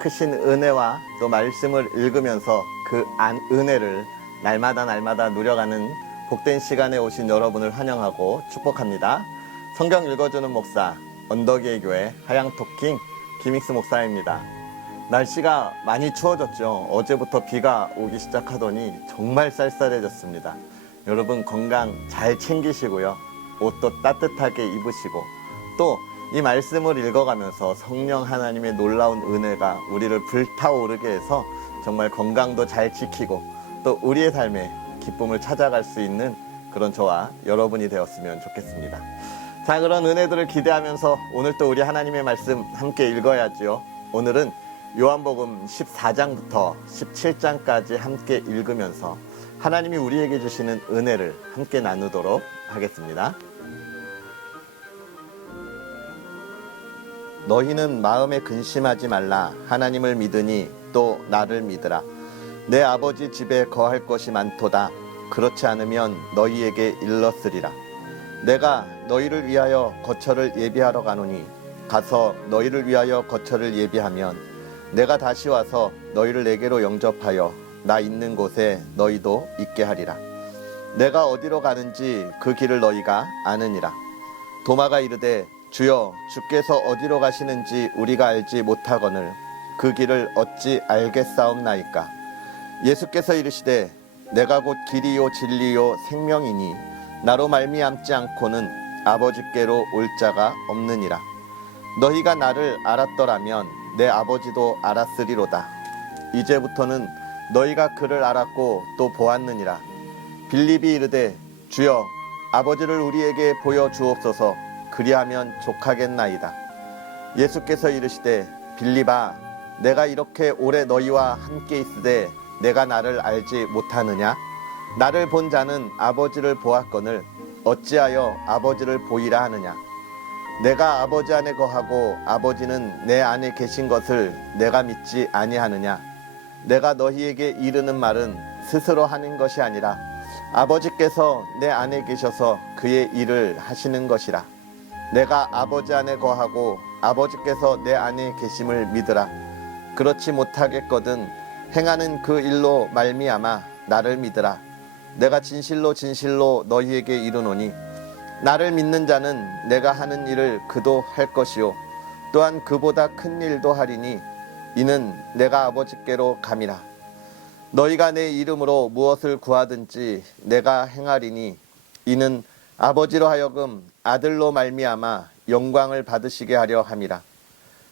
크신 은혜와 또 말씀을 읽으면서 그 은혜를 날마다 누려가는 복된 시간에 오신 여러분을 환영하고 축복합니다. 성경 읽어주는 목사, 언덕이의 교회 하양토킹 김익수 목사입니다. 날씨가 많이 추워졌죠. 어제부터 비가 오기 시작하더니 정말 쌀쌀해졌습니다. 여러분 건강 잘 챙기시고요. 옷도 따뜻하게 입으시고 또 이 말씀을 읽어가면서 성령 하나님의 놀라운 은혜가 우리를 불타오르게 해서 정말 건강도 잘 지키고 또 우리의 삶에 기쁨을 찾아갈 수 있는 그런 저와 여러분이 되었으면 좋겠습니다. 자, 그런 은혜들을 기대하면서 오늘 또 우리 하나님의 말씀 함께 읽어야지요. 오늘은 요한복음 14장부터 17장까지 함께 읽으면서 하나님이 우리에게 주시는 은혜를 함께 나누도록 하겠습니다. 너희는 마음에 근심하지 말라. 하나님을 믿으니 또 나를 믿으라. 내 아버지 집에 거할 것이 많도다. 그렇지 않으면 너희에게 일렀으리라. 내가 너희를 위하여 거처를 예비하러 가노니 가서 너희를 위하여 거처를 예비하면 내가 다시 와서 너희를 내게로 영접하여 나 있는 곳에 너희도 있게 하리라. 내가 어디로 가는지 그 길을 너희가 아느니라. 도마가 이르되 주여, 주께서 어디로 가시는지 우리가 알지 못하거늘 그 길을 어찌 알겠사옵나이까. 예수께서 이르시되 내가 곧 길이요 진리요 생명이니 나로 말미암지 않고는 아버지께로 올 자가 없느니라. 너희가 나를 알았더라면 내 아버지도 알았으리로다. 이제부터는 너희가 그를 알았고 또 보았느니라. 빌립이 이르되 주여, 아버지를 우리에게 보여주옵소서. 그리하면 족하겠나이다. 예수께서 이르시되 빌립아, 내가 이렇게 오래 너희와 함께 있으되 내가 나를 알지 못하느냐? 나를 본 자는 아버지를 보았거늘 어찌하여 아버지를 보이라 하느냐? 내가 아버지 안에 거하고 아버지는 내 안에 계신 것을 내가 믿지 아니하느냐? 내가 너희에게 이르는 말은 스스로 하는 것이 아니라 아버지께서 내 안에 계셔서 그의 일을 하시는 것이라. 내가 아버지 안에 거하고 아버지께서 내 안에 계심을 믿으라. 그렇지 못하겠거든 행하는 그 일로 말미암아 나를 믿으라. 내가 진실로 너희에게 이르노니 나를 믿는 자는 내가 하는 일을 그도 할 것이요 또한 그보다 큰 일도 하리니 이는 내가 아버지께로 감이라. 너희가 내 이름으로 무엇을 구하든지 내가 행하리니 이는 아버지로 하여금 아들로 말미암아 영광을 받으시게 하려 함이라.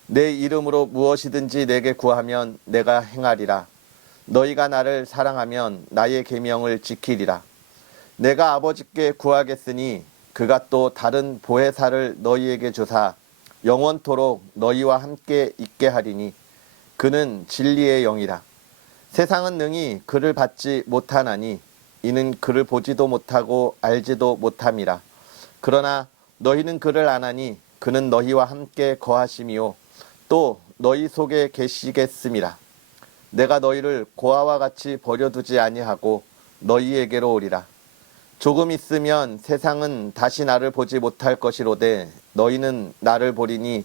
내 이름으로 무엇이든지 내게 구하면 내가 행하리라. 너희가 나를 사랑하면 나의 계명을 지키리라. 내가 아버지께 구하겠으니 그가 또 다른 보혜사를 너희에게 주사 영원토록 너희와 함께 있게 하리니 그는 진리의 영이라. 세상은 능히 그를 받지 못하나니 이는 그를 보지도 못하고 알지도 못함이라. 그러나 너희는 그를 아나니 그는 너희와 함께 거하심이요 또 너희 속에 계시겠음이라. 내가 너희를 고아와 같이 버려두지 아니하고 너희에게로 오리라. 조금 있으면 세상은 다시 나를 보지 못할 것이로되 너희는 나를 보리니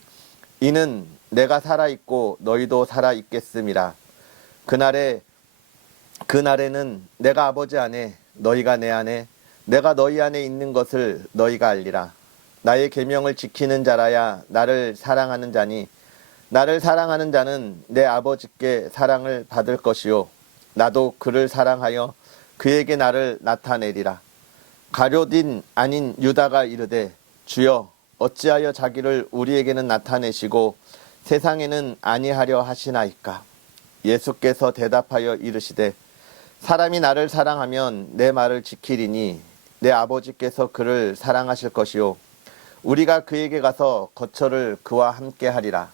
이는 내가 살아있고 너희도 살아있겠음이라. 그날에는 내가 아버지 안에 너희가 내 안에 내가 너희 안에 있는 것을 너희가 알리라. 나의 계명을 지키는 자라야 나를 사랑하는 자니 나를 사랑하는 자는 내 아버지께 사랑을 받을 것이요 나도 그를 사랑하여 그에게 나를 나타내리라. 가룟 아닌 유다가 이르되 주여, 어찌하여 자기를 우리에게는 나타내시고 세상에는 아니하려 하시나이까. 예수께서 대답하여 이르시되 사람이 나를 사랑하면 내 말을 지키리니 내 아버지께서 그를 사랑하실 것이요 우리가 그에게 가서 거처를 그와 함께 하리라.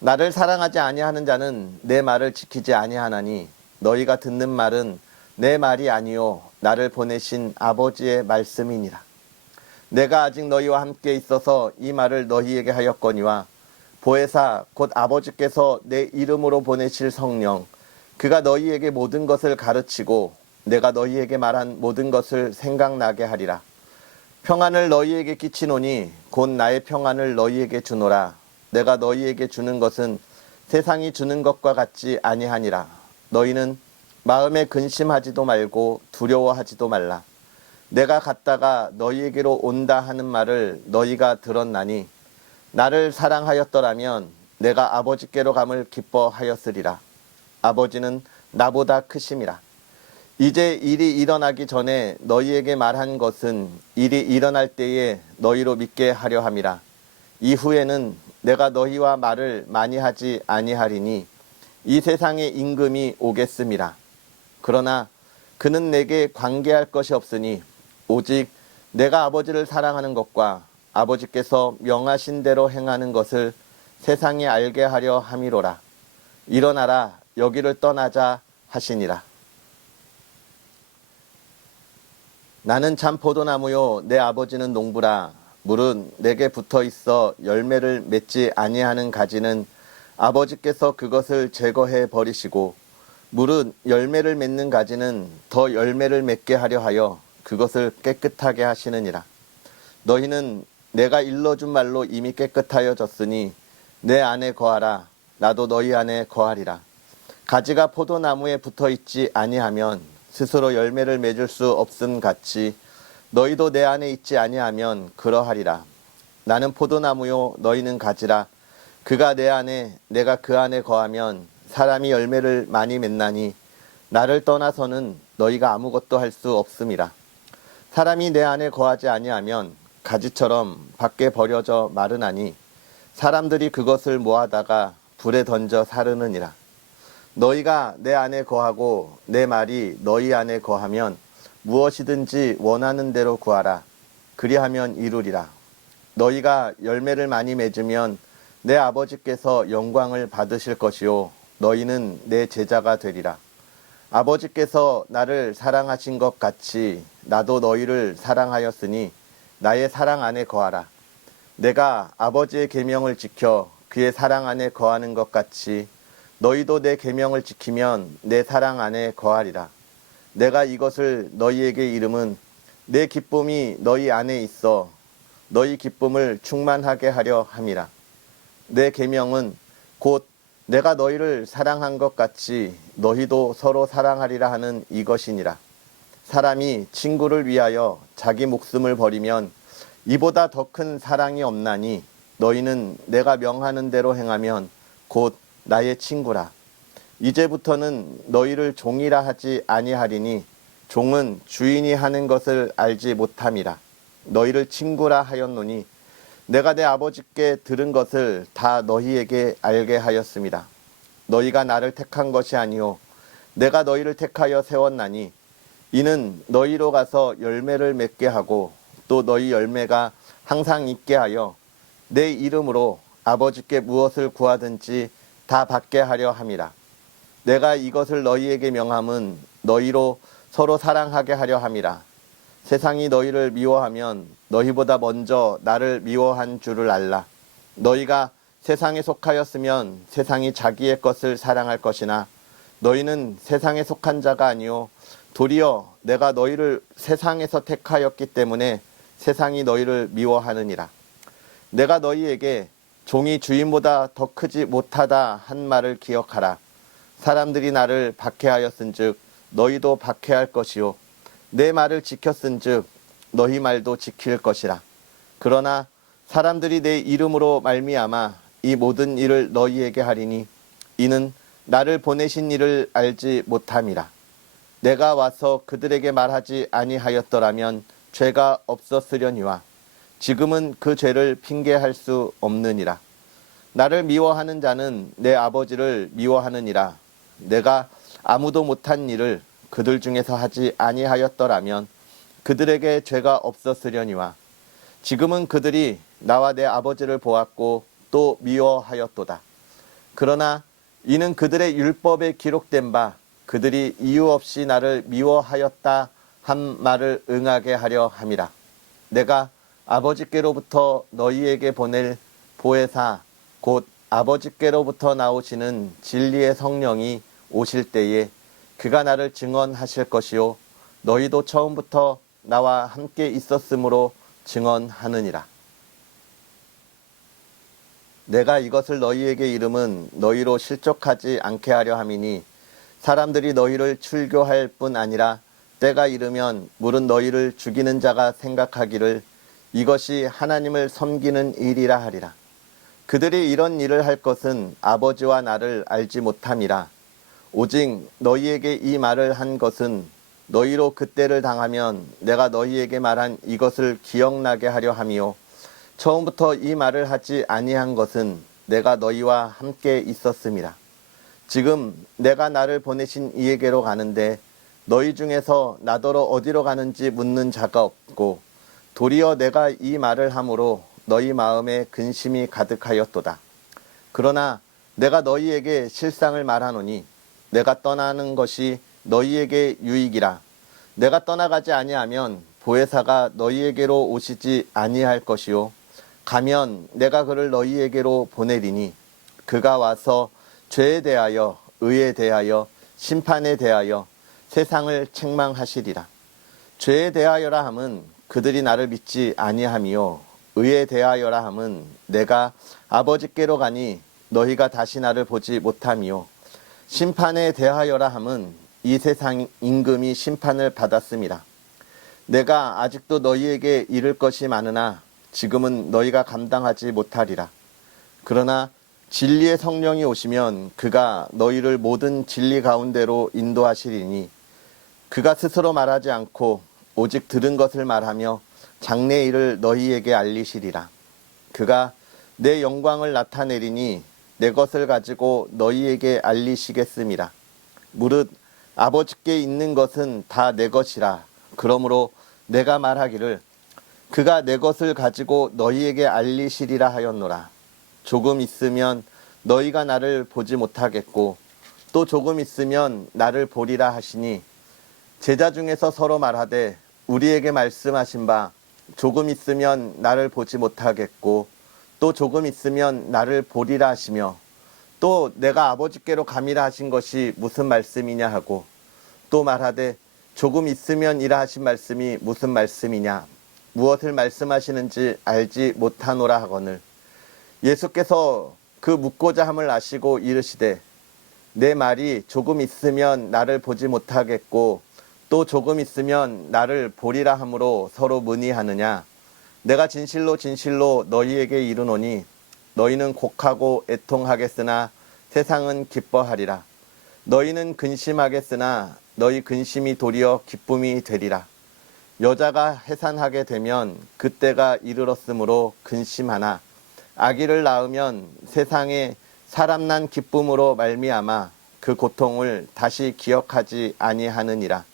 나를 사랑하지 아니하는 자는 내 말을 지키지 아니하나니 너희가 듣는 말은 내 말이 아니요 나를 보내신 아버지의 말씀이니라. 내가 아직 너희와 함께 있어서 이 말을 너희에게 하였거니와 보혜사 곧 아버지께서 내 이름으로 보내실 성령 그가 너희에게 모든 것을 가르치고 내가 너희에게 말한 모든 것을 생각나게 하리라. 평안을 너희에게 끼치노니 곧 나의 평안을 너희에게 주노라. 내가 너희에게 주는 것은 세상이 주는 것과 같지 아니하니라. 너희는 마음에 근심하지도 말고 두려워하지도 말라. 내가 갔다가 너희에게로 온다 하는 말을 너희가 들었나니 나를 사랑하였더라면 내가 아버지께로 감을 기뻐하였으리라. 아버지는 나보다 크심이라. 이제 일이 일어나기 전에 너희에게 말한 것은 일이 일어날 때에 너희로 믿게 하려 함이라. 이후에는 내가 너희와 말을 많이 하지 아니하리니 이 세상의 임금이 오겠음이라. 그러나 그는 내게 관계할 것이 없으니 오직 내가 아버지를 사랑하는 것과 아버지께서 명하신 대로 행하는 것을 세상에 알게 하려 함이로라. 일어나라, 여기를 떠나자 하시니라. 나는 참 포도나무요 내 아버지는 농부라. 물은 내게 붙어 있어 열매를 맺지 아니하는 가지는 아버지께서 그것을 제거해 버리시고, 물은 열매를 맺는 가지는 더 열매를 맺게 하려 하여 그것을 깨끗하게 하시느니라. 너희는 내가 일러준 말로 이미 깨끗하여졌으니 내 안에 거하라. 나도 너희 안에 거하리라. 가지가 포도나무에 붙어 있지 아니하면 스스로 열매를 맺을 수 없음 같이 너희도 내 안에 있지 아니하면 그러하리라. 나는 포도나무요 너희는 가지라. 그가 내 안에 내가 그 안에 거하면 사람이 열매를 많이 맺나니 나를 떠나서는 너희가 아무것도 할 수 없음이라. 사람이 내 안에 거하지 아니하면 가지처럼 밖에 버려져 마르나니 사람들이 그것을 모아다가 불에 던져 사르느니라. 너희가 내 안에 거하고 내 말이 너희 안에 거하면 무엇이든지 원하는 대로 구하라. 그리하면 이루리라. 너희가 열매를 많이 맺으면 내 아버지께서 영광을 받으실 것이요 너희는 내 제자가 되리라. 아버지께서 나를 사랑하신 것 같이 나도 너희를 사랑하였으니 나의 사랑 안에 거하라. 내가 아버지의 계명을 지켜 그의 사랑 안에 거하는 것 같이 너희도 내 계명을 지키면 내 사랑 안에 거하리라. 내가 이것을 너희에게 이름은 내 기쁨이 너희 안에 있어 너희 기쁨을 충만하게 하려 함이라. 내 계명은 곧 내가 너희를 사랑한 것 같이 너희도 서로 사랑하리라 하는 이것이니라. 사람이 친구를 위하여 자기 목숨을 버리면 이보다 더 큰 사랑이 없나니 너희는 내가 명하는 대로 행하면 곧 나의 친구라. 이제부터는 너희를 종이라 하지 아니하리니 종은 주인이 하는 것을 알지 못함이라. 너희를 친구라 하였노니 내가 내 아버지께 들은 것을 다 너희에게 알게 하였습니다. 너희가 나를 택한 것이 아니요 내가 너희를 택하여 세웠나니 이는 너희로 가서 열매를 맺게 하고 또 너희 열매가 항상 있게 하여 내 이름으로 아버지께 무엇을 구하든지 다 받게 하려 함이라. 내가 이것을 너희에게 명함은 너희로 서로 사랑하게 하려 함이라. 세상이 너희를 미워하면 너희보다 먼저 나를 미워한 줄을 알라. 너희가 세상에 속하였으면 세상이 자기의 것을 사랑할 것이나 너희는 세상에 속한 자가 아니요 도리어 내가 너희를 세상에서 택하였기 때문에 세상이 너희를 미워하느니라. 내가 너희에게 종이 주인보다 더 크지 못하다 한 말을 기억하라. 사람들이 나를 박해하였은즉 너희도 박해할 것이요 내 말을 지켰은즉 너희 말도 지킬 것이라. 그러나 사람들이 내 이름으로 말미암아 이 모든 일을 너희에게 하리니 이는 나를 보내신 이를 알지 못함이라. 내가 와서 그들에게 말하지 아니하였더라면 죄가 없었으려니와 지금은 그 죄를 핑계할 수 없느니라. 나를 미워하는 자는 내 아버지를 미워하느니라. 내가 아무도 못한 일을 그들 중에서 하지 아니하였더라면 그들에게 죄가 없었으려니와 지금은 그들이 나와 내 아버지를 보았고 또 미워하였도다. 그러나 이는 그들의 율법에 기록된 바 그들이 이유 없이 나를 미워하였다 한 말을 응하게 하려 함이라. 내가 아버지께로부터 너희에게 보낼 보혜사 곧 아버지께로부터 나오시는 진리의 성령이 오실 때에 그가 나를 증언하실 것이요 너희도 처음부터 나와 함께 있었으므로 증언하느니라. 내가 이것을 너희에게 이름은 너희로 실족하지 않게 하려 함이니 사람들이 너희를 출교할 뿐 아니라 때가 이르면 물은 너희를 죽이는 자가 생각하기를 이것이 하나님을 섬기는 일이라 하리라. 그들이 이런 일을 할 것은 아버지와 나를 알지 못함이라. 오직 너희에게 이 말을 한 것은 너희로 그때를 당하면 내가 너희에게 말한 이것을 기억나게 하려 함이요. 처음부터 이 말을 하지 아니한 것은 내가 너희와 함께 있었음이라. 지금 내가 나를 보내신 이에게로 가는데 너희 중에서 나더러 어디로 가는지 묻는 자가 없고 도리어 내가 이 말을 함으로 너희 마음에 근심이 가득하였도다. 그러나 내가 너희에게 실상을 말하노니 내가 떠나는 것이 너희에게 유익이라. 내가 떠나가지 아니하면 보혜사가 너희에게로 오시지 아니할 것이요 가면 내가 그를 너희에게로 보내리니 그가 와서 죄에 대하여 의에 대하여 심판에 대하여 세상을 책망하시리라. 죄에 대하여라 함은 그들이 나를 믿지 아니함이요 의에 대하여라 함은 내가 아버지께로 가니 너희가 다시 나를 보지 못함이요 심판에 대하여라 함은 이 세상 임금이 심판을 받았음이라. 내가 아직도 너희에게 이를 것이 많으나 지금은 너희가 감당하지 못하리라. 그러나 진리의 성령이 오시면 그가 너희를 모든 진리 가운데로 인도하시리니 그가 스스로 말하지 않고 오직 들은 것을 말하며 장래 일을 너희에게 알리시리라. 그가 내 영광을 나타내리니 내 것을 가지고 너희에게 알리시겠음이라. 무릇 아버지께 있는 것은 다 내 것이라. 그러므로 내가 말하기를 그가 내 것을 가지고 너희에게 알리시리라 하였노라. 조금 있으면 너희가 나를 보지 못하겠고 또 조금 있으면 나를 보리라 하시니 제자 중에서 서로 말하되 우리에게 말씀하신 바 조금 있으면 나를 보지 못하겠고 또 조금 있으면 나를 보리라 하시며 또 내가 아버지께로 감이라 하신 것이 무슨 말씀이냐 하고 또 말하되 조금 있으면 이라 하신 말씀이 무슨 말씀이냐 무엇을 말씀하시는지 알지 못하노라 하거늘 예수께서 그 묻고자 함을 아시고 이르시되 내 말이 조금 있으면 나를 보지 못하겠고 또 조금 있으면 나를 보리라 함으로 서로 문의하느냐. 내가 진실로 진실로 너희에게 이르노니 너희는 곡하고 애통하겠으나 세상은 기뻐하리라. 너희는 근심하겠으나 너희 근심이 도리어 기쁨이 되리라. 여자가 해산하게 되면 그때가 이르렀으므로 근심하나 아기를 낳으면 세상에 사람 난 기쁨으로 말미암아 그 고통을 다시 기억하지 아니하느니라.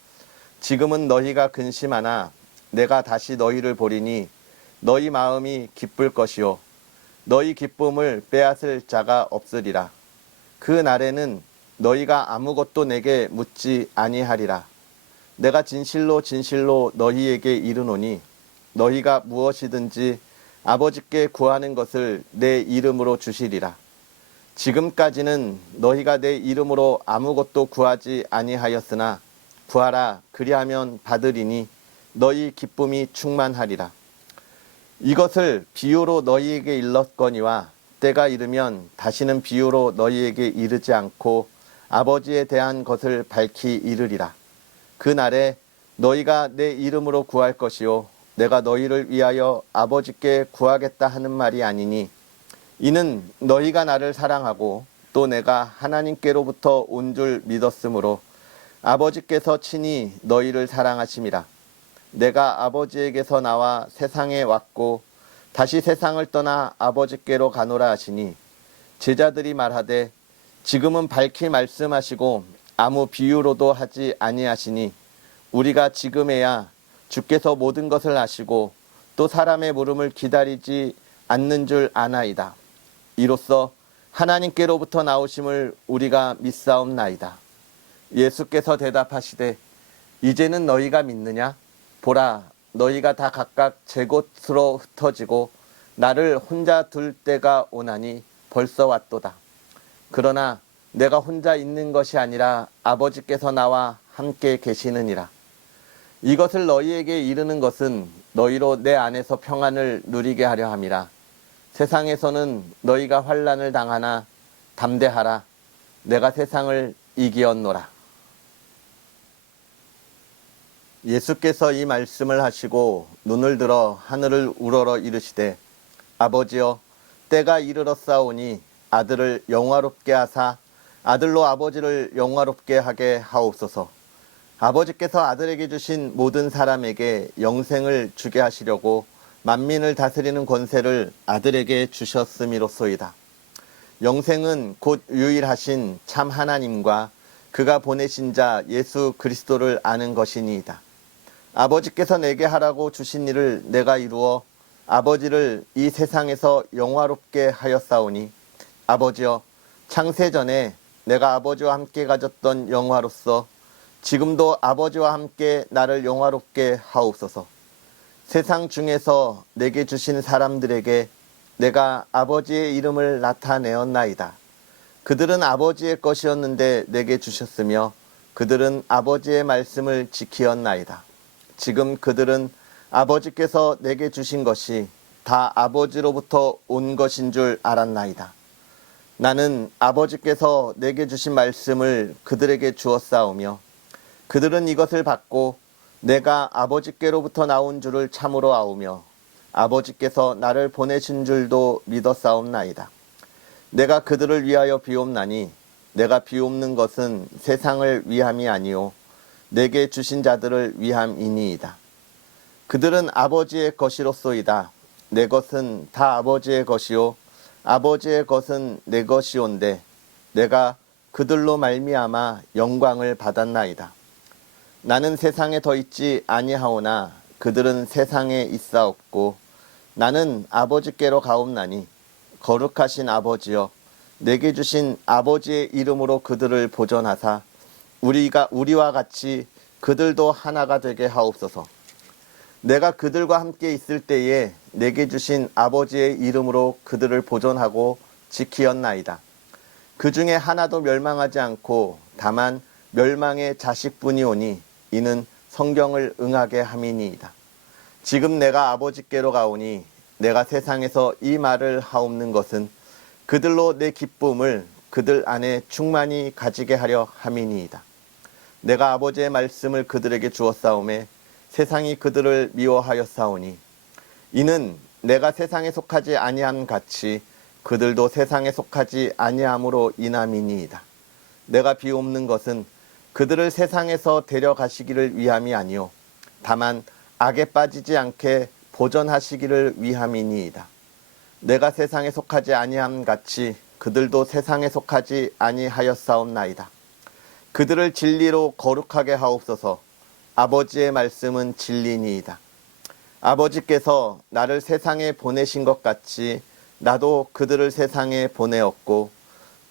지금은 너희가 근심하나 내가 다시 너희를 보리니 너희 마음이 기쁠 것이요 너희 기쁨을 빼앗을 자가 없으리라. 그 날에는 너희가 아무것도 내게 묻지 아니하리라. 내가 진실로 진실로 너희에게 이르노니 너희가 무엇이든지 아버지께 구하는 것을 내 이름으로 주시리라. 지금까지는 너희가 내 이름으로 아무것도 구하지 아니하였으나 구하라 그리하면 받으리니 너희 기쁨이 충만하리라. 이것을 비유로 너희에게 일렀거니와 때가 이르면 다시는 비유로 너희에게 이르지 않고 아버지에 대한 것을 밝히 이르리라. 그 날에 너희가 내 이름으로 구할 것이요 내가 너희를 위하여 아버지께 구하겠다 하는 말이 아니니 이는 너희가 나를 사랑하고 또 내가 하나님께로부터 온 줄 믿었으므로 아버지께서 친히 너희를 사랑하심이라. 내가 아버지에게서 나와 세상에 왔고 다시 세상을 떠나 아버지께로 가노라 하시니 제자들이 말하되 지금은 밝히 말씀하시고 아무 비유로도 하지 아니하시니 우리가 지금에야 주께서 모든 것을 아시고 또 사람의 물음을 기다리지 않는 줄 아나이다. 이로써 하나님께로부터 나오심을 우리가 믿사옵나이다. 예수께서 대답하시되 이제는 너희가 믿느냐? 보라 너희가 다 각각 제 곳으로 흩어지고 나를 혼자 둘 때가 오나니 벌써 왔도다. 그러나 내가 혼자 있는 것이 아니라 아버지께서 나와 함께 계시느니라. 이것을 너희에게 이르는 것은 너희로 내 안에서 평안을 누리게 하려 함이라. 세상에서는 너희가 환난을 당하나 담대하라. 내가 세상을 이기었노라. 예수께서 이 말씀을 하시고 눈을 들어 하늘을 우러러 이르시되 아버지여 때가 이르렀사오니 아들을 영화롭게 하사 아들로 아버지를 영화롭게 하게 하옵소서. 아버지께서 아들에게 주신 모든 사람에게 영생을 주게 하시려고 만민을 다스리는 권세를 아들에게 주셨음이로소이다. 영생은 곧 유일하신 참 하나님과 그가 보내신 자 예수 그리스도를 아는 것이니이다. 아버지께서 내게 하라고 주신 일을 내가 이루어 아버지를 이 세상에서 영화롭게 하였사오니 아버지여 창세전에 내가 아버지와 함께 가졌던 영화로서 지금도 아버지와 함께 나를 영화롭게 하옵소서. 세상 중에서 내게 주신 사람들에게 내가 아버지의 이름을 나타내었나이다. 그들은 아버지의 것이었는데 내게 주셨으며 그들은 아버지의 말씀을 지키었나이다. 지금 그들은 아버지께서 내게 주신 것이 다 아버지로부터 온 것인 줄 알았나이다. 나는 아버지께서 내게 주신 말씀을 그들에게 주었사오며 그들은 이것을 받고 내가 아버지께로부터 나온 줄을 참으로 아오며 아버지께서 나를 보내신 줄도 믿었사옵나이다. 내가 그들을 위하여 비옵나니 내가 비옵는 것은 세상을 위함이 아니요 내게 주신 자들을 위함이니이다. 그들은 아버지의 것이로소이다. 내 것은 다 아버지의 것이요 아버지의 것은 내 것이온데 내가 그들로 말미암아 영광을 받았나이다. 나는 세상에 더 있지 아니하오나 그들은 세상에 있사옵고 나는 아버지께로 가옵나니 거룩하신 아버지여 내게 주신 아버지의 이름으로 그들을 보존하사 우리와 같이 그들도 하나가 되게 하옵소서. 내가 그들과 함께 있을 때에 내게 주신 아버지의 이름으로 그들을 보존하고 지키었나이다. 그 중에 하나도 멸망하지 않고 다만 멸망의 자식뿐이오니 이는 성경을 응하게 함이니이다. 지금 내가 아버지께로 가오니 내가 세상에서 이 말을 하옵는 것은 그들로 내 기쁨을 그들 안에 충만히 가지게 하려 함이니이다. 내가 아버지의 말씀을 그들에게 주었사오매 세상이 그들을 미워하였사오니 이는 내가 세상에 속하지 아니함 같이 그들도 세상에 속하지 아니함으로 인함이니이다. 내가 비옵는 것은 그들을 세상에서 데려가시기를 위함이 아니요 다만 악에 빠지지 않게 보존하시기를 위함이니이다. 내가 세상에 속하지 아니함 같이 그들도 세상에 속하지 아니하였사옵나이다. 그들을 진리로 거룩하게 하옵소서. 아버지의 말씀은 진리니이다. 아버지께서 나를 세상에 보내신 것 같이 나도 그들을 세상에 보내었고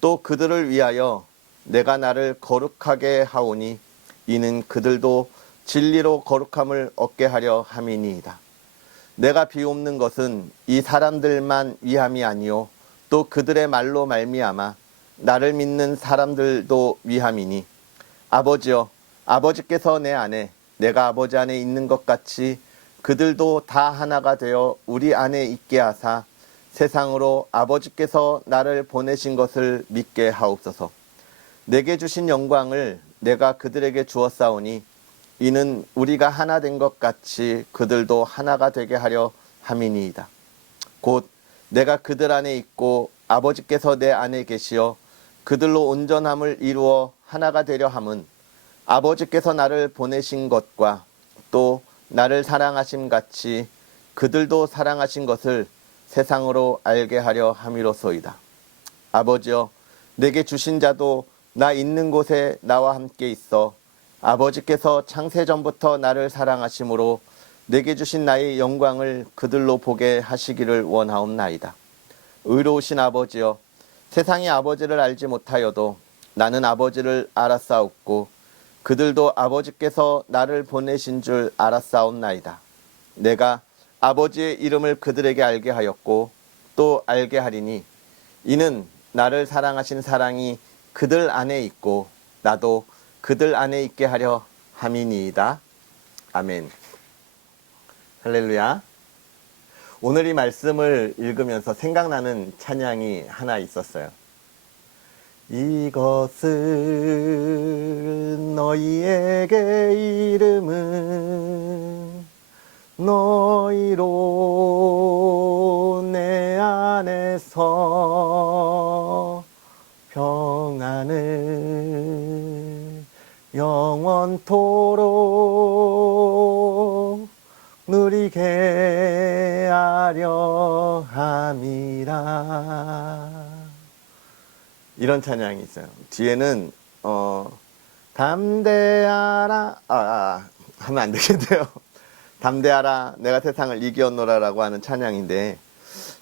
또 그들을 위하여 내가 나를 거룩하게 하오니 이는 그들도 진리로 거룩함을 얻게 하려 함이니이다. 내가 비옵는 것은 이 사람들만 위함이 아니요 또 그들의 말로 말미암아 나를 믿는 사람들도 위함이니 아버지여 아버지께서 내 안에 내가 아버지 안에 있는 것 같이 그들도 다 하나가 되어 우리 안에 있게 하사 세상으로 아버지께서 나를 보내신 것을 믿게 하옵소서. 내게 주신 영광을 내가 그들에게 주었사오니 이는 우리가 하나 된 것 같이 그들도 하나가 되게 하려 함이니이다. 곧 내가 그들 안에 있고 아버지께서 내 안에 계시어 그들로 온전함을 이루어 하나가 되려 함은 아버지께서 나를 보내신 것과 또 나를 사랑하심 같이 그들도 사랑하신 것을 세상으로 알게 하려 함이로소이다. 아버지여 내게 주신 자도 나 있는 곳에 나와 함께 있어 아버지께서 창세전부터 나를 사랑하심으로 내게 주신 나의 영광을 그들로 보게 하시기를 원하옵나이다. 의로우신 아버지여 세상이 아버지를 알지 못하여도 나는 아버지를 알았사옵고 그들도 아버지께서 나를 보내신 줄 알았사옵나이다. 내가 아버지의 이름을 그들에게 알게 하였고 또 알게 하리니 이는 나를 사랑하신 사랑이 그들 안에 있고 나도 그들 안에 있게 하려 함이니이다. 아멘. 할렐루야. 오늘 이 말씀을 읽으면서 생각나는 찬양이 하나 있었어요. 이것을 너희에게 이름은 너희로 내 안에서 평안을 영원토록 누리게 하려 함이라. 이런 찬양이 있어요. 뒤에는 담대하라 하면 안 되겠네요. 담대하라 내가 세상을 이기었노라라고 하는 찬양인데,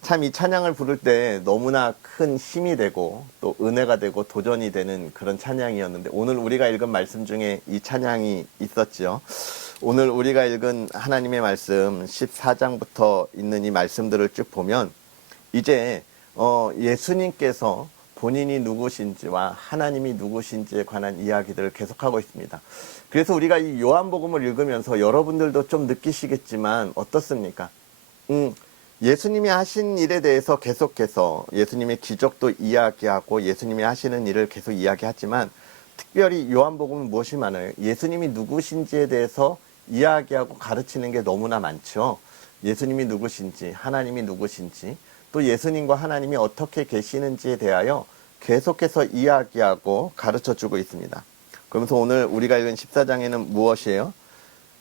참 이 찬양을 부를 때 너무나 큰 힘이 되고 또 은혜가 되고 도전이 되는 그런 찬양이었는데, 오늘 우리가 읽은 말씀 중에 이 찬양이 있었죠. 오늘 우리가 읽은 하나님의 말씀 14장부터 있는 이 말씀들을 쭉 보면 이제 예수님께서 본인이 누구신지와 하나님이 누구신지에 관한 이야기들을 계속하고 있습니다. 그래서 우리가 이 요한복음을 읽으면서 여러분들도 좀 느끼시겠지만 어떻습니까? 예수님이 하신 일에 대해서 계속해서 예수님의 기적도 이야기하고 예수님이 하시는 일을 계속 이야기하지만, 특별히 요한복음은 무엇이 많아요? 예수님이 누구신지에 대해서 이야기하고 가르치는 게 너무나 많죠. 예수님이 누구신지, 하나님이 누구신지, 또 예수님과 하나님이 어떻게 계시는지에 대하여 계속해서 이야기하고 가르쳐주고 있습니다. 그러면서 오늘 우리가 읽은 14장에는 무엇이에요?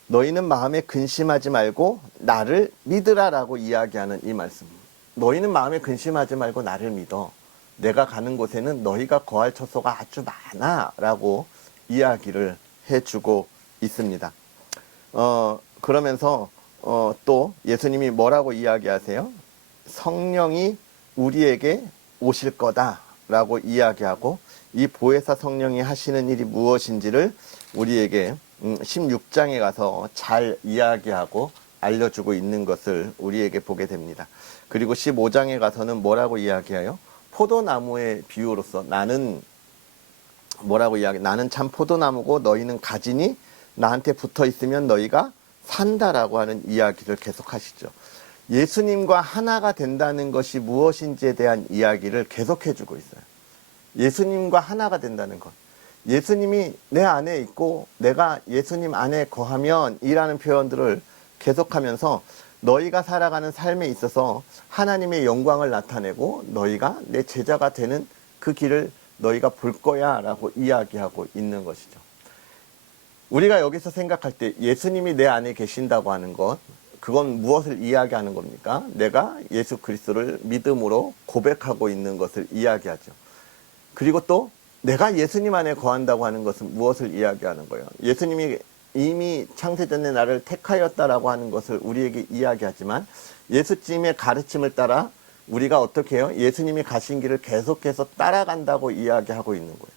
너희는 마음에 근심하지 말고 나를 믿으라 라고 이야기하는 이 말씀. 너희는 마음에 근심하지 말고 나를 믿어. 내가 가는 곳에는 너희가 거할 처소가 아주 많아 라고 이야기를 해주고 있습니다. 그러면서 또 예수님이 뭐라고 이야기하세요? 성령이 우리에게 오실 거다 라고 이야기하고, 이 보혜사 성령이 하시는 일이 무엇인지를 우리에게 16장에 가서 잘 이야기하고 알려주고 있는 것을 우리에게 보게 됩니다. 그리고 15장에 가서는 뭐라고 이야기해요? 포도나무의 비유로서 나는 뭐라고 나는 참 포도나무고 너희는 가지니 나한테 붙어 있으면 너희가 산다라고 하는 이야기를 계속 하시죠. 예수님과 하나가 된다는 것이 무엇인지에 대한 이야기를 계속해주고 있어요. 예수님과 하나가 된다는 것. 예수님이 내 안에 있고 내가 예수님 안에 거하면 이라는 표현들을 계속하면서 너희가 살아가는 삶에 있어서 하나님의 영광을 나타내고 너희가 내 제자가 되는 그 길을 너희가 볼 거야 라고 이야기하고 있는 것이죠. 우리가 여기서 생각할 때 예수님이 내 안에 계신다고 하는 것, 그건 무엇을 이야기하는 겁니까? 내가 예수 그리스도를 믿음으로 고백하고 있는 것을 이야기하죠. 그리고 또 내가 예수님 안에 거한다고 하는 것은 무엇을 이야기하는 거예요? 예수님이 이미 창세전에 나를 택하였다라고 하는 것을 우리에게 이야기하지만, 예수님의 가르침을 따라 우리가 어떻게 해요? 예수님이 가신 길을 계속해서 따라간다고 이야기하고 있는 거예요.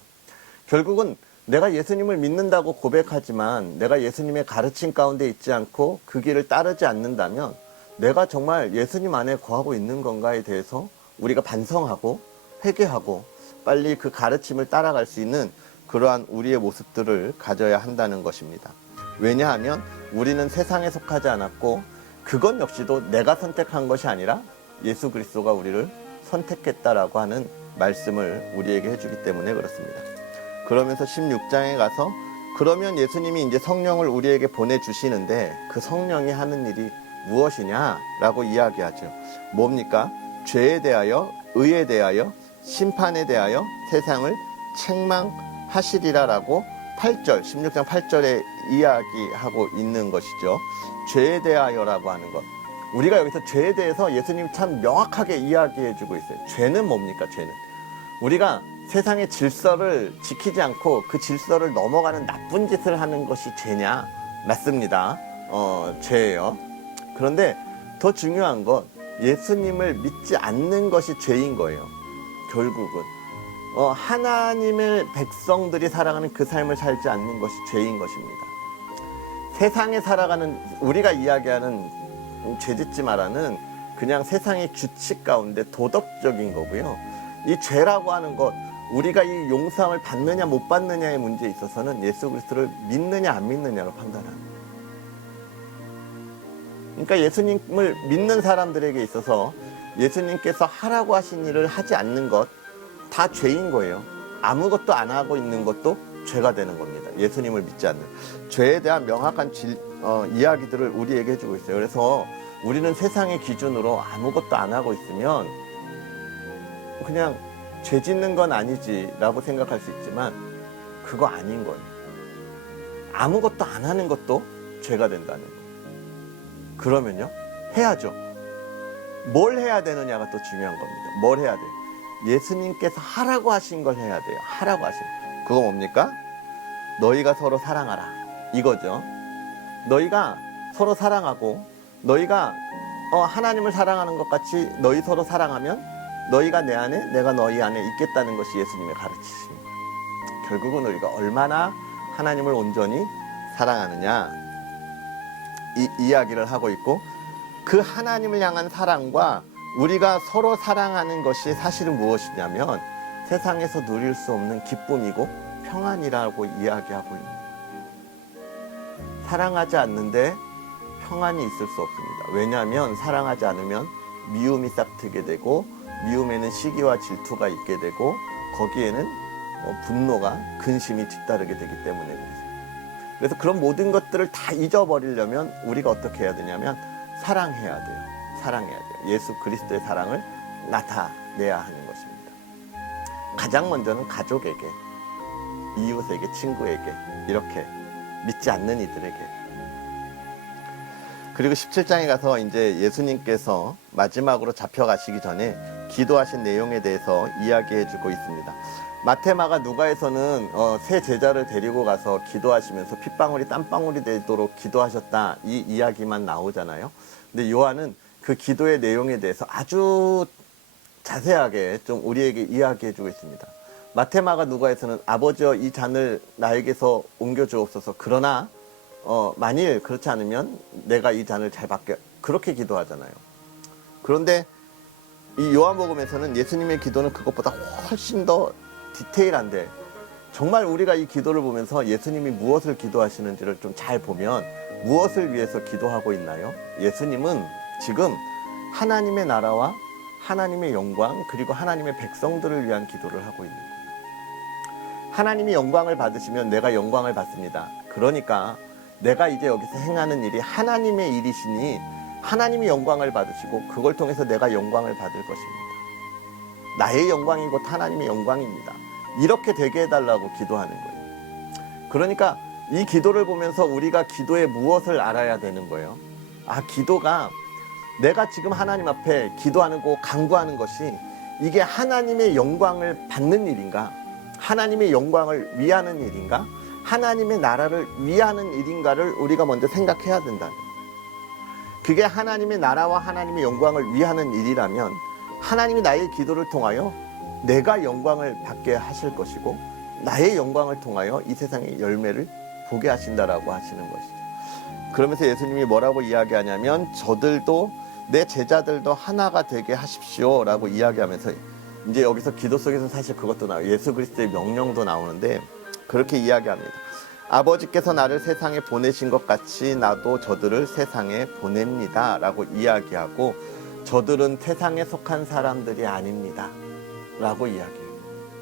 결국은 내가 예수님을 믿는다고 고백하지만 내가 예수님의 가르침 가운데 있지 않고 그 길을 따르지 않는다면 내가 정말 예수님 안에 거하고 있는 건가에 대해서 우리가 반성하고 회개하고 빨리 그 가르침을 따라갈 수 있는 그러한 우리의 모습들을 가져야 한다는 것입니다. 왜냐하면 우리는 세상에 속하지 않았고 그것 역시도 내가 선택한 것이 아니라 예수 그리스도가 우리를 선택했다라고 하는 말씀을 우리에게 해주기 때문에 그렇습니다. 그러면서 16장에 가서 그러면 예수님이 이제 성령을 우리에게 보내주시는데 그 성령이 하는 일이 무엇이냐라고 이야기하죠. 뭡니까? 죄에 대하여, 의에 대하여, 심판에 대하여 세상을 책망하시리라라고 8절, 16장 8절에 이야기하고 있는 것이죠. 죄에 대하여라고 하는 것. 우리가 여기서 죄에 대해서 예수님이 참 명확하게 이야기해주고 있어요. 죄는 뭡니까? 죄는 우리가 세상의 질서를 지키지 않고 그 질서를 넘어가는 나쁜 짓을 하는 것이 죄냐? 맞습니다. 죄예요. 그런데 더 중요한 건 예수님을 믿지 않는 것이 죄인 거예요. 결국은 하나님의 백성들이 살아가는 그 삶을 살지 않는 것이 죄인 것입니다. 세상에 살아가는 우리가 이야기하는 죄짓지 마라는 그냥 세상의 규칙 가운데 도덕적인 거고요. 이 죄라고 하는 것, 우리가 이 용서함을 받느냐 못 받느냐의 문제에 있어서는 예수 그리스도를 믿느냐 안 믿느냐로 판단합니다. 그러니까 예수님을 믿는 사람들에게 있어서 예수님께서 하라고 하신 일을 하지 않는 것 다 죄인 거예요. 아무것도 안 하고 있는 것도 죄가 되는 겁니다. 예수님을 믿지 않는. 죄에 대한 명확한 이야기들을 우리에게 해주고 있어요. 그래서 우리는 세상의 기준으로 아무것도 안 하고 있으면 그냥 죄 짓는 건 아니지라고 생각할 수 있지만 그거 아닌 거예요. 아무것도 안 하는 것도 죄가 된다는 거예요. 그러면요, 해야죠. 뭘 해야 되느냐가 또 중요한 겁니다. 뭘 해야 돼요? 예수님께서 하라고 하신 걸 해야 돼요. 하라고 하신 거. 그거 뭡니까? 너희가 서로 사랑하라. 이거죠. 너희가 서로 사랑하고 너희가 하나님을 사랑하는 것 같이 너희 서로 사랑하면 너희가 내 안에 내가 너희 안에 있겠다는 것이 예수님의 가르치신 거예요. 결국은 우리가 얼마나 하나님을 온전히 사랑하느냐 이 이야기를 하고 있고, 그 하나님을 향한 사랑과 우리가 서로 사랑하는 것이 사실은 무엇이냐면 세상에서 누릴 수 없는 기쁨이고 평안이라고 이야기하고 있는 거예요. 사랑하지 않는데 평안이 있을 수 없습니다. 왜냐하면 사랑하지 않으면 미움이 싹트게 되고 미움에는 시기와 질투가 있게 되고 거기에는 분노가 근심이 뒤따르게 되기 때문에 그래요. 그래서 그런 모든 것들을 다 잊어버리려면 우리가 어떻게 해야 되냐면 사랑해야 돼요. 사랑해야 돼요. 예수 그리스도의 사랑을 나타내야 하는 것입니다. 가장 먼저는 가족에게, 이웃에게, 친구에게, 이렇게 믿지 않는 이들에게. 그리고 17장에 가서 이제 예수님께서 마지막으로 잡혀가시기 전에 기도하신 내용에 대해서 이야기해 주고 있습니다. 마테마가 누가에서는 세 제자를 데리고 가서 기도하시면서 핏방울이 땀방울이 되도록 기도하셨다 이 이야기만 나오잖아요. 근데 요한은 그 기도의 내용에 대해서 아주 자세하게 좀 우리에게 이야기해 주고 있습니다. 마테마가 누가에서는 아버지여 이 잔을 나에게서 옮겨 주옵소서. 그러나 만일 그렇지 않으면 내가 이 잔을 잘 받게, 그렇게 기도하잖아요. 그런데 이 요한복음에서는 예수님의 기도는 그것보다 훨씬 더 디테일한데, 정말 우리가 이 기도를 보면서 예수님이 무엇을 기도하시는지를 좀 잘 보면 무엇을 위해서 기도하고 있나요? 예수님은 지금 하나님의 나라와 하나님의 영광 그리고 하나님의 백성들을 위한 기도를 하고 있는 거예요. 하나님이 영광을 받으시면 내가 영광을 받습니다. 그러니까 내가 이제 여기서 행하는 일이 하나님의 일이시니 하나님이 영광을 받으시고 그걸 통해서 내가 영광을 받을 것입니다. 나의 영광이 곧 하나님의 영광입니다. 이렇게 되게 해달라고 기도하는 거예요. 그러니까 이 기도를 보면서 우리가 기도에 무엇을 알아야 되는 거예요? 기도가 내가 지금 하나님 앞에 기도하고 간구하는 것이 이게 하나님의 영광을 받는 일인가? 하나님의 영광을 위하는 일인가? 하나님의 나라를 위하는 일인가를 우리가 먼저 생각해야 된다는 거예요. 그게 하나님의 나라와 하나님의 영광을 위하는 일이라면 하나님이 나의 기도를 통하여 내가 영광을 받게 하실 것이고 나의 영광을 통하여 이 세상의 열매를 보게 하신다라고 하시는 것이죠. 그러면서 예수님이 뭐라고 이야기하냐면 저들도 내 제자들도 하나가 되게 하십시오 라고 이야기하면서 이제 여기서 기도 속에서 사실 그것도 나와요. 예수 그리스도의 명령도 나오는데 그렇게 이야기합니다. 아버지께서 나를 세상에 보내신 것 같이 나도 저들을 세상에 보냅니다 라고 이야기하고 저들은 세상에 속한 사람들이 아닙니다 라고 이야기해요.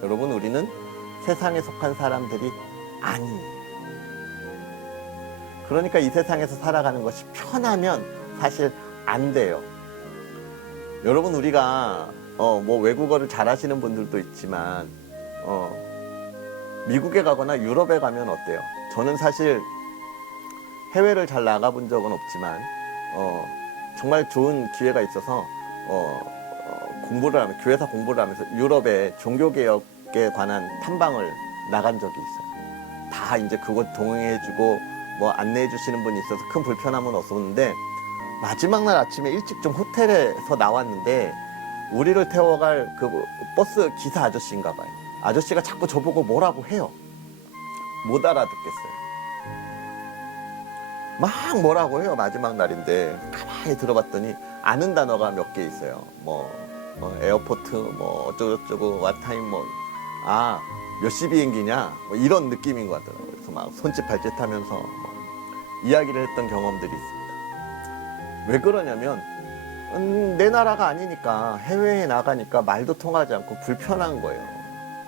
여러분, 우리는 세상에 속한 사람들이 아니에요. 그러니까 이 세상에서 살아가는 것이 편하면 사실 안 돼요. 여러분, 우리가 뭐 외국어를 잘하시는 분들도 있지만 미국에 가거나 유럽에 가면 어때요? 저는 사실 해외를 잘 나가본 적은 없지만 정말 좋은 기회가 있어서 공부를 하면서, 교회에서 공부를 하면서 유럽의 종교개혁에 관한 탐방을 나간 적이 있어요. 다 이제 그곳 동행해주고 뭐 안내해 주시는 분이 있어서 큰 불편함은 없었는데 마지막 날 아침에 일찍 좀 호텔에서 나왔는데 우리를 태워갈 그 버스 기사 아저씨인가 봐요. 아저씨가 자꾸 저보고 뭐라고 해요. 못 알아듣겠어요. 막 뭐라고 해요. 마지막 날인데 가만히 들어봤더니 아는 단어가 몇 개 있어요. 에어포트 뭐 어쩌고저쩌고 왓타임 몇 시 비행기냐 뭐 이런 느낌인 것 같더라고요. 그래서 막 손짓 발짓하면서 이야기를 했던 경험들이 있습니다. 왜 그러냐면 내 나라가 아니니까 해외에 나가니까 말도 통하지 않고 불편한 거예요.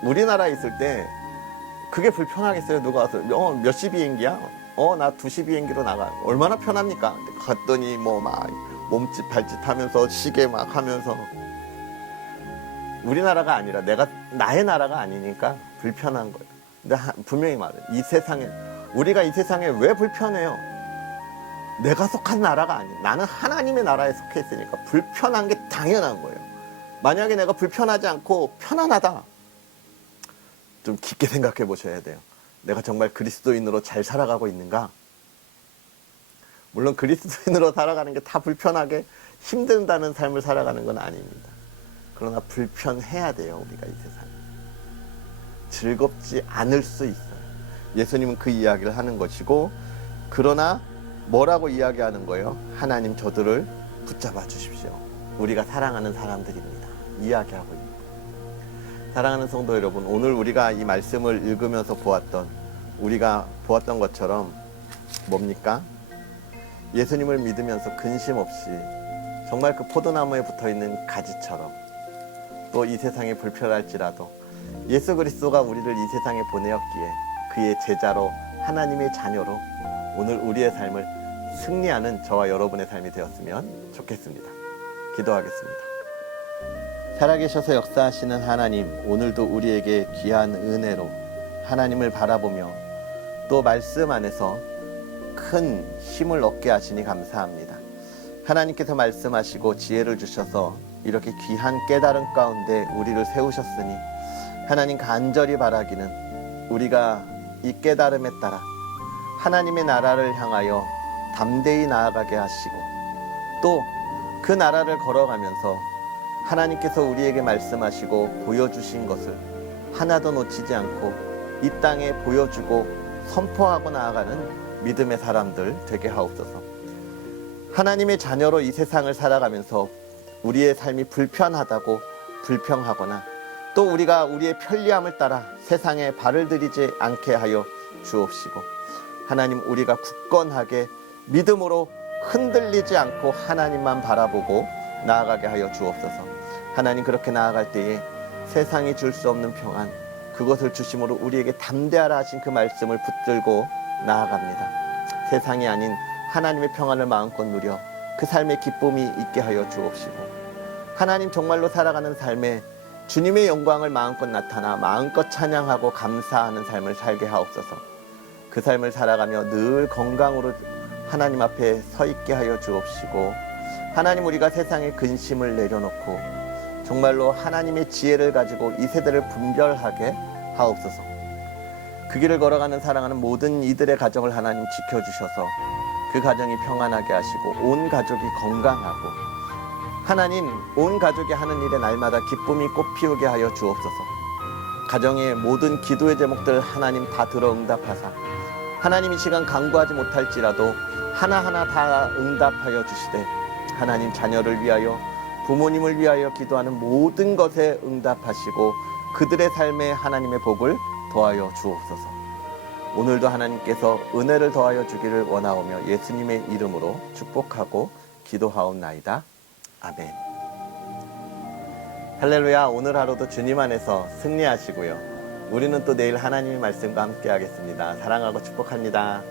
우리나라에 있을 때 그게 불편하겠어요? 누가 와서 몇 시 비행기야? 나 2시 비행기로 나가. 얼마나 편합니까? 갔더니 뭐 막 몸짓 발짓 하면서 시계 막 하면서 우리나라가 아니라 나의 나라가 아니니까 불편한 거예요. 근데 분명히 말해요. 이 세상에 우리가 이 세상에 왜 불편해요? 내가 속한 나라가 아니에요. 나는 하나님의 나라에 속해 있으니까 불편한 게 당연한 거예요. 만약에 내가 불편하지 않고 편안하다. 좀 깊게 생각해 보셔야 돼요. 내가 정말 그리스도인으로 잘 살아가고 있는가? 물론 그리스도인으로 살아가는 게 다 불편하게 힘든다는 삶을 살아가는 건 아닙니다. 그러나 불편해야 돼요. 우리가 이 세상에. 즐겁지 않을 수 있어요. 예수님은 그 이야기를 하는 것이고, 그러나 뭐라고 이야기하는 거예요? 하나님 저들을 붙잡아 주십시오. 우리가 사랑하는 사람들입니다. 이야기하고 있는 거예요. 사랑하는 성도 여러분, 오늘 우리가 이 말씀을 읽으면서 우리가 보았던 것처럼 뭡니까? 예수님을 믿으면서 근심 없이 정말 그 포도나무에 붙어있는 가지처럼 또 이 세상이 불편할지라도 예수 그리스도가 우리를 이 세상에 보내었기에 그의 제자로 하나님의 자녀로 오늘 우리의 삶을 승리하는 저와 여러분의 삶이 되었으면 좋겠습니다. 기도하겠습니다. 살아계셔서 역사하시는 하나님, 오늘도 우리에게 귀한 은혜로 하나님을 바라보며 또 말씀 안에서 큰 힘을 얻게 하시니 감사합니다. 하나님께서 말씀하시고 지혜를 주셔서 이렇게 귀한 깨달음 가운데 우리를 세우셨으니 하나님 간절히 바라기는 우리가 이 깨달음에 따라 하나님의 나라를 향하여 담대히 나아가게 하시고 또 그 나라를 걸어가면서 하나님께서 우리에게 말씀하시고 보여주신 것을 하나도 놓치지 않고 이 땅에 보여주고 선포하고 나아가는 믿음의 사람들 되게 하옵소서. 하나님의 자녀로 이 세상을 살아가면서 우리의 삶이 불편하다고 불평하거나 또 우리가 우리의 편리함을 따라 세상에 발을 들이지 않게 하여 주옵시고, 하나님 우리가 굳건하게 믿음으로 흔들리지 않고 하나님만 바라보고 나아가게 하여 주옵소서. 하나님 그렇게 나아갈 때에 세상이 줄 수 없는 평안, 그것을 주심으로 우리에게 담대하라 하신 그 말씀을 붙들고 나아갑니다. 세상이 아닌 하나님의 평안을 마음껏 누려 그 삶의 기쁨이 있게 하여 주옵시고, 하나님 정말로 살아가는 삶에 주님의 영광을 마음껏 나타나 마음껏 찬양하고 감사하는 삶을 살게 하옵소서. 그 삶을 살아가며 늘 건강으로 하나님 앞에 서 있게 하여 주옵시고, 하나님 우리가 세상의 근심을 내려놓고 정말로 하나님의 지혜를 가지고 이 세대를 분별하게 하옵소서. 그 길을 걸어가는 사랑하는 모든 이들의 가정을 하나님 지켜주셔서 그 가정이 평안하게 하시고 온 가족이 건강하고 하나님 온 가족이 하는 일에 날마다 기쁨이 꽃피우게 하여 주옵소서. 가정의 모든 기도의 제목들 하나님 다 들어 응답하사 하나님 이 시간 간구하지 못할지라도 하나하나 다 응답하여 주시되 하나님 자녀를 위하여 부모님을 위하여 기도하는 모든 것에 응답하시고 그들의 삶에 하나님의 복을 더하여 주옵소서. 오늘도 하나님께서 은혜를 더하여 주기를 원하오며 예수님의 이름으로 축복하고 기도하옵나이다. 아멘. 할렐루야. 오늘 하루도 주님 안에서 승리하시고요. 우리는 또 내일 하나님의 말씀과 함께 하겠습니다. 사랑하고 축복합니다.